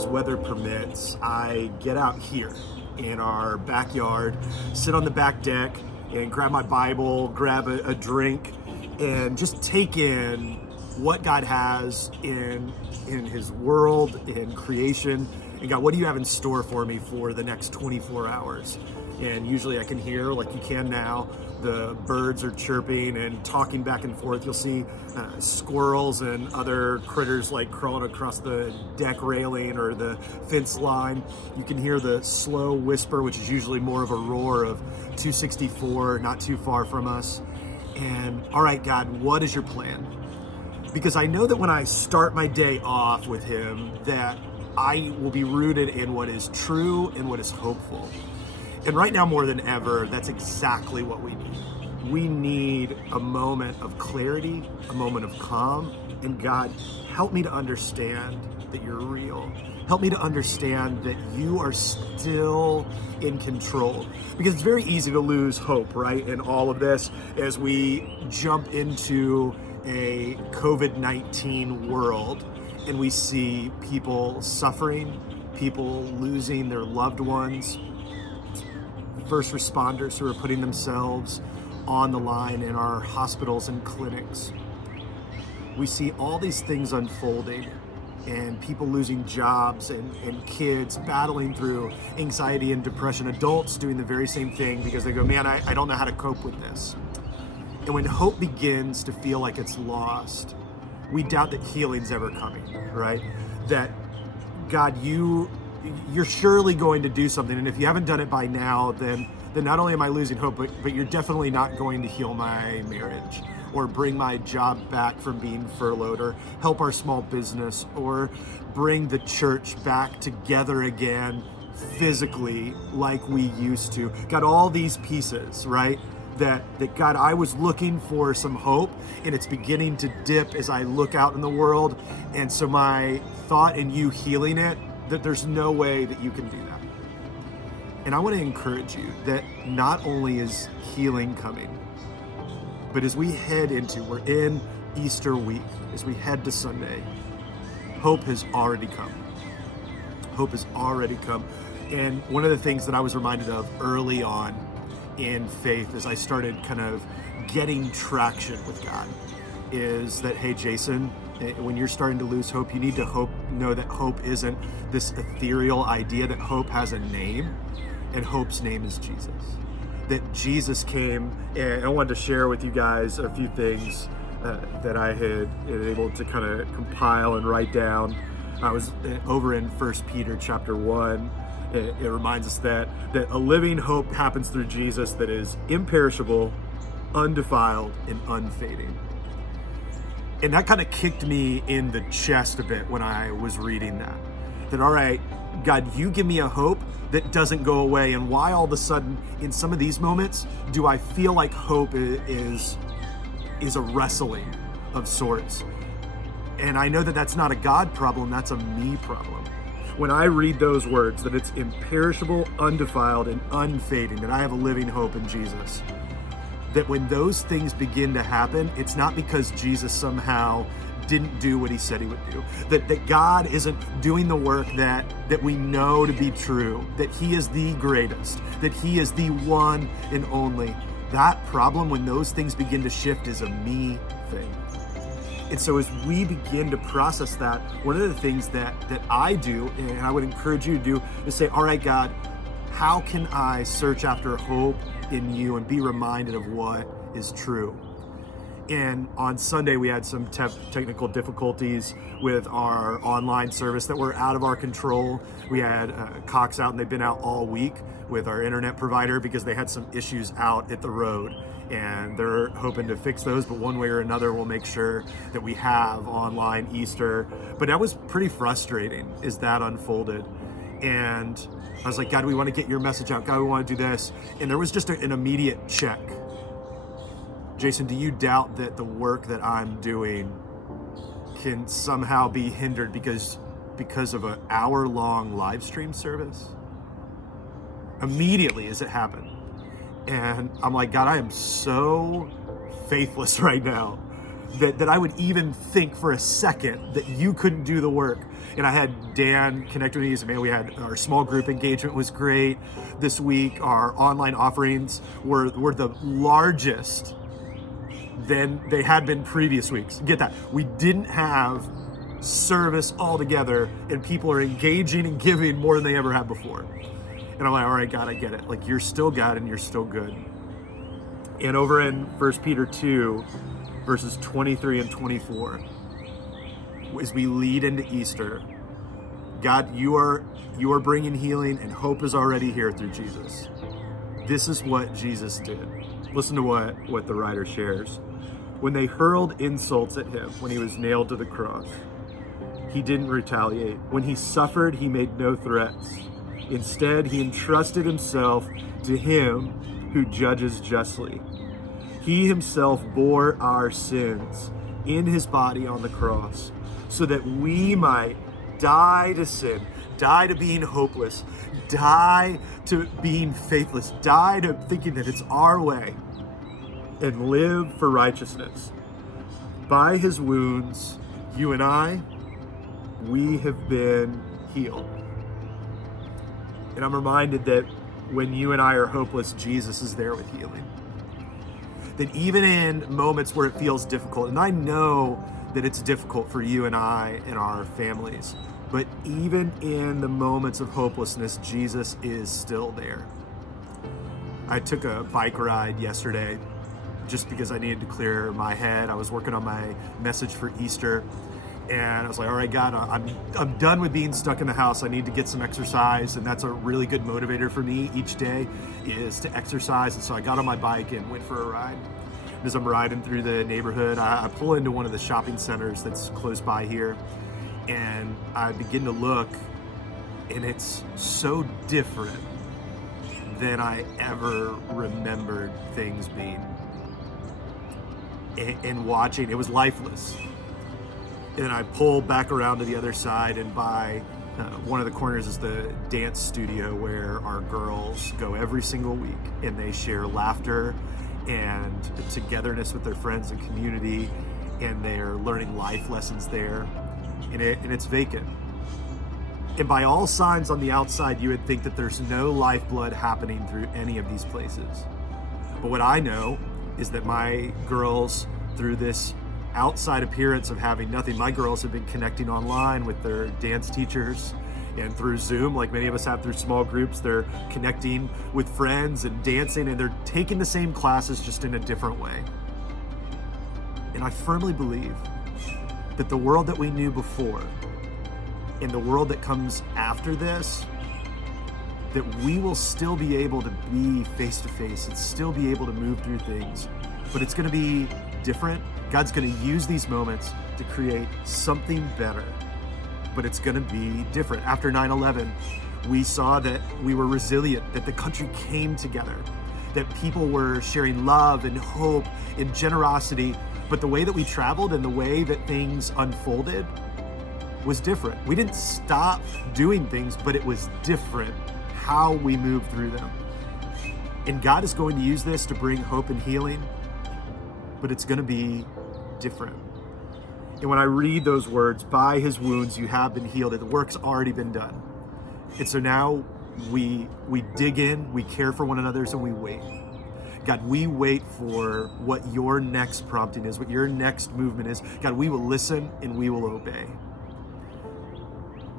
as weather permits, I get out here in our backyard, sit on the back deck, and grab my Bible, grab a drink, and just take in what God has in His world, in creation. And God, what do you have in store for me for the next 24 hours? And usually I can hear, like you can now, the birds are chirping and talking back and forth. You'll see squirrels and other critters like crawling across the deck railing or the fence line. You can hear the slow whisper, which is usually more of a roar of 264, not too far from us. And all right, God, what is your plan? Because I know that when I start my day off with Him, that I will be rooted in what is true and what is hopeful. And right now, more than ever, that's exactly what we need. We need a moment of clarity, a moment of calm. And God, help me to understand that you're real. Help me to understand that you are still in control. Because it's very easy to lose hope, right, in all of this as we jump into a COVID-19 world and we see people suffering, people losing their loved ones, first responders who are putting themselves on the line in our hospitals and clinics. We see all these things unfolding and people losing jobs and kids battling through anxiety and depression, adults doing the very same thing because they go, man, I don't know how to cope with this. And when hope begins to feel like it's lost, we doubt that healing's ever coming, right? That God, you're surely going to do something. And if you haven't done it by now, then not only am I losing hope, but you're definitely not going to heal my marriage or bring my job back from being furloughed or help our small business or bring the church back together again physically like we used to. Got all these pieces, right? That God, I was looking for some hope and it's beginning to dip as I look out in the world. And so my thought in you healing it, that there's no way that you can do that. And I want to encourage you that not only is healing coming, but as we we're in Easter week, as we head to Sunday, hope has already come. Hope has already come. And one of the things that I was reminded of early on in faith as I started kind of getting traction with God is that, hey, Jason, when you're starting to lose hope, you need to know that hope isn't this ethereal idea, that hope has a name, and hope's name is Jesus. That Jesus came, and I wanted to share with you guys a few things that I had able to kind of compile and write down. I was over in 1 Peter chapter 1. It reminds us that a living hope happens through Jesus that is imperishable, undefiled, and unfading. And that kind of kicked me in the chest a bit when I was reading that. That, all right, God, you give me a hope that doesn't go away. And why all of a sudden, in some of these moments, do I feel like hope is a wrestling of sorts? And I know that that's not a God problem, that's a me problem. When I read those words, that it's imperishable, undefiled, and unfading, that I have a living hope in Jesus, that when those things begin to happen, it's not because Jesus somehow didn't do what he said he would do, that God isn't doing the work that we know to be true, that he is the greatest, that he is the one and only. That problem, when those things begin to shift, is a me thing. And so as we begin to process that, one of the things that I do, and I would encourage you to do, is say, all right, God, how can I search after hope in you and be reminded of what is true? And on Sunday, we had some technical difficulties with our online service that were out of our control. We had Cox out, and they've been out all week with our internet provider because they had some issues out at the road. And they're hoping to fix those, but one way or another, we'll make sure that we have online Easter. But that was pretty frustrating as that unfolded. And I was like, God, we want to get your message out. God, we want to do this. And there was just an immediate check. Jason, do you doubt that the work that I'm doing can somehow be hindered because of an hour-long live stream service? Immediately as it happened. And I'm like, God, I am so faithless right now that I would even think for a second that you couldn't do the work. And I had Dan connect with me. Man, we had our small group engagement was great this week. Our online offerings were the largest than they had been previous weeks. Get that? We didn't have service all together, and people are engaging and giving more than they ever have before. And I'm like, all right, God, I get it. Like, you're still God and you're still good. And over in 1 Peter 2, verses 23 and 24, as we lead into Easter, God, you are bringing healing, and hope is already here through Jesus. This is what Jesus did. Listen to what the writer shares. When they hurled insults at him when he was nailed to the cross, he didn't retaliate. When he suffered, he made no threats. Instead, he entrusted himself to him who judges justly. He himself bore our sins in his body on the cross so that we might die to sin, die to being hopeless, die to being faithless, die to thinking that it's our way, and live for righteousness. By his wounds, you and I, we have been healed. And I'm reminded that when you and I are hopeless, Jesus is there with healing. That even in moments where it feels difficult, and I know that it's difficult for you and I and our families, but even in the moments of hopelessness, Jesus is still there. I took a bike ride yesterday just because I needed to clear my head. I was working on my message for Easter, and I was like, all right, God, I'm done with being stuck in the house. I need to get some exercise, and that's a really good motivator for me each day is to exercise. And so I got on my bike and went for a ride. As I'm riding through the neighborhood, I pull into one of the shopping centers that's close by here, and I begin to look, and it's so different than I ever remembered things being. And watching, it was lifeless. And then I pull back around to the other side, and by one of the corners is the dance studio where our girls go every single week, and they share laughter and togetherness with their friends and community, and they're learning life lessons there, and it's vacant. And by all signs on the outside, you would think that there's no lifeblood happening through any of these places. But what I know is that my girls, through this outside appearance of having nothing, my girls have been connecting online with their dance teachers, and through Zoom, like many of us have through small groups, they're connecting with friends and dancing, and they're taking the same classes just in a different way. And I firmly believe that the world that we knew before and the world that comes after this, that we will still be able to be face to face and still be able to move through things, but it's going to be different. God's going to use these moments to create something better, but it's going to be different. After 9/11, we saw that we were resilient, that the country came together, that people were sharing love and hope and generosity, but the way that we traveled and the way that things unfolded was different. We didn't stop doing things, but it was different how we moved through them. And God is going to use this to bring hope and healing, but it's going to be different. And when I read those words, by his wounds you have been healed, the work's already been done. And so now we dig in, we care for one another, and we wait. God, we wait for what your next prompting is, what your next movement is. God, we will listen and we will obey.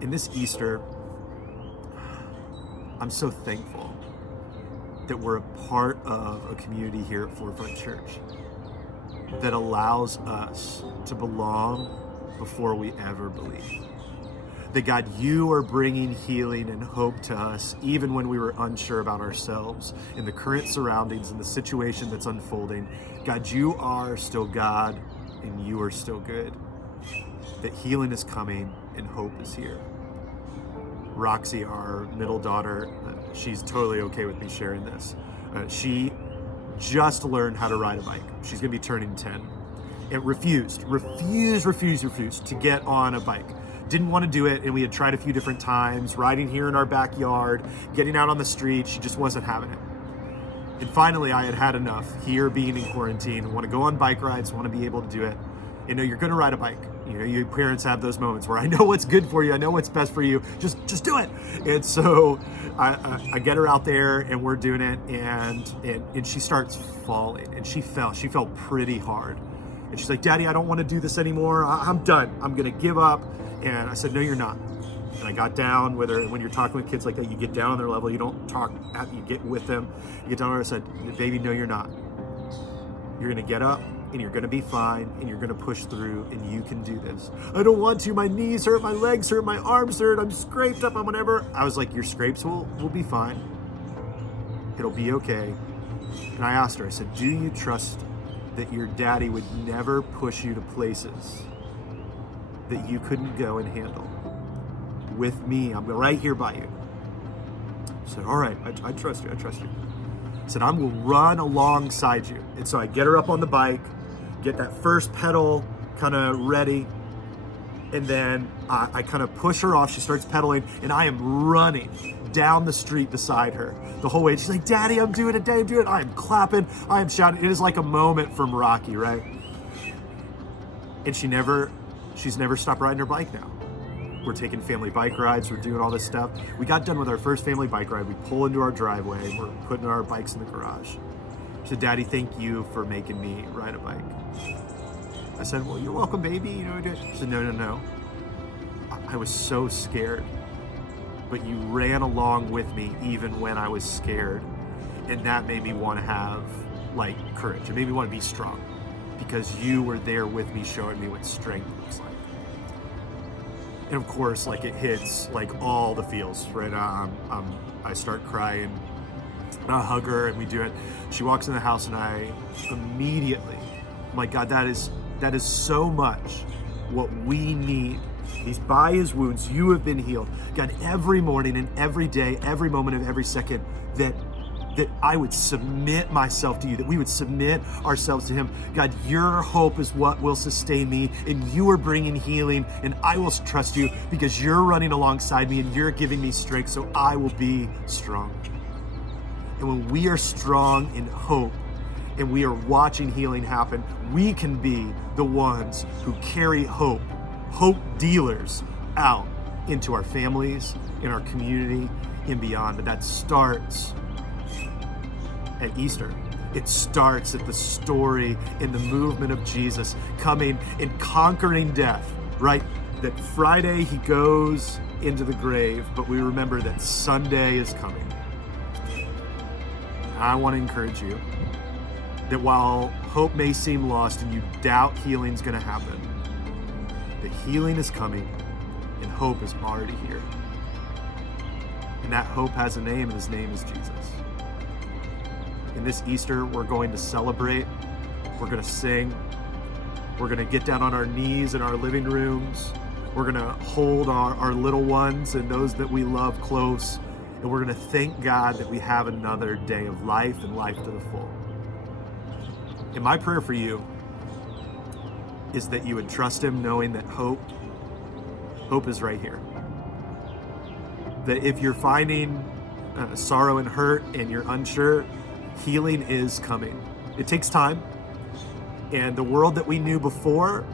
In this Easter, I'm so thankful that we're a part of a community here at Forefront Church that allows us to belong before we ever believe. That God, you are bringing healing and hope to us even when we were unsure about ourselves in the current surroundings and the situation that's unfolding. God, you are still God and you are still good. That healing is coming and hope is here. Roxy, our middle daughter, she's totally okay with me sharing this. She just learned how to ride a bike. She's gonna be turning 10. And refused to get on a bike. Didn't want to do it, and we had tried a few different times, riding here in our backyard, getting out on the street. She just wasn't having it. And finally, I had had enough here being in quarantine. I want to go on bike rides, want to be able to do it. You know, you're going to ride a bike. You know, you parents have those moments where I know what's good for you. I know what's best for you. Just do it. And so I get her out there and we're doing it, and she starts falling, and she fell pretty hard. And she's like, Daddy, I don't want to do this anymore. I'm done. I'm going to give up. And I said, no, you're not. And I got down with her. And when you're talking with kids like that, you get down on their level. You don't talk at, you get with them. You get down there. I said, baby, no, you're not. You're going to get up, and you're going to be fine, and you're going to push through, and you can do this. I don't want to. My knees hurt, my legs hurt, my arms hurt. I'm scraped up, I'm whatever. I was like, your scrapes will be fine. It'll be okay. And I asked her, I said, do you trust that your daddy would never push you to places that you couldn't go and handle? With me, I'm right here by you. I said, all right, I trust you, I trust you. I said, I'm gonna run alongside you. And so I get her up on the bike, get that first pedal kind of ready, and then I kind of push her off. She starts pedaling, and I am running down the street beside her the whole way. She's like, Daddy, I'm doing it, Daddy, I'm doing it. I am clapping, I am shouting. It is like a moment from Rocky, right? And she's never stopped riding her bike now. We're taking family bike rides, we're doing all this stuff. We got done with our first family bike ride. We pull into our driveway, we're putting our bikes in the garage. She said, Daddy, thank you for making me ride a bike. I said, well, you're welcome, baby. You know, she said, no. I was so scared, but you ran along with me even when I was scared. And that made me want to have like courage. It made me want to be strong because you were there with me, showing me what strength looks like. And of course, like it hits like all the feels, right? I start crying, and I hug her, and we do it. She walks in the house, and I immediately, I'm like, God, that is so much what we need. He's by his wounds, you have been healed. God, every morning and every day, every moment of every second, that I would submit myself to you, that we would submit ourselves to him. God, your hope is what will sustain me, and you are bringing healing, and I will trust you because you're running alongside me and you're giving me strength, so I will be strong. And when we are strong in hope and we are watching healing happen, we can be the ones who carry hope dealers out into our families, in our community, and beyond. But that starts at Easter. It starts at the story in the movement of Jesus coming and conquering death, right? That Friday he goes into the grave, but we remember that Sunday is coming. I want to encourage you that while hope may seem lost and you doubt healing's going to happen, that healing is coming and hope is already here. And that hope has a name, and his name is Jesus. And this Easter, we're going to celebrate, we're going to sing, we're going to get down on our knees in our living rooms, we're going to hold our little ones and those that we love close, and we're going to thank God that we have another day of life and life to the full. And my prayer for you is that you would trust him, knowing that hope is right here. That if you're finding sorrow and hurt and you're unsure, healing is coming. It takes time. And the world that we knew before,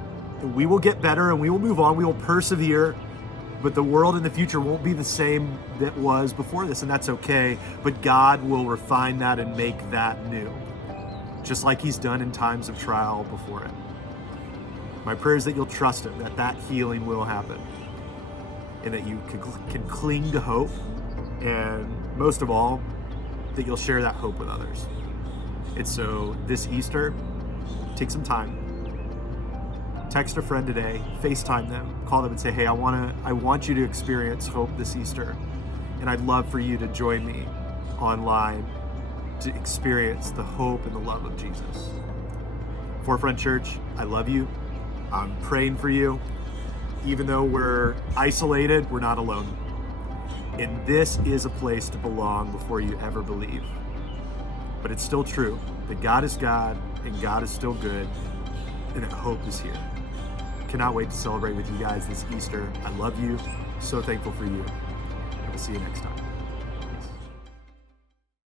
we will get better and we will move on, we will persevere, but the world in the future won't be the same that was before this, and that's okay. But God will refine that and make that new, just like he's done in times of trial before it. My prayer is that you'll trust him, that healing will happen, and that you can cling to hope, and most of all, that you'll share that hope with others. And so this Easter, take some time. Text a friend today, FaceTime them, call them and say, hey, I want you to experience hope this Easter. And I'd love for you to join me online to experience the hope and the love of Jesus. Forefront Church, I love you. I'm praying for you. Even though we're isolated, we're not alone. And this is a place to belong before you ever believe. But it's still true that God is God and God is still good and that hope is here. Cannot wait to celebrate with you guys this Easter. I love you. So thankful for you. And we'll see you next time.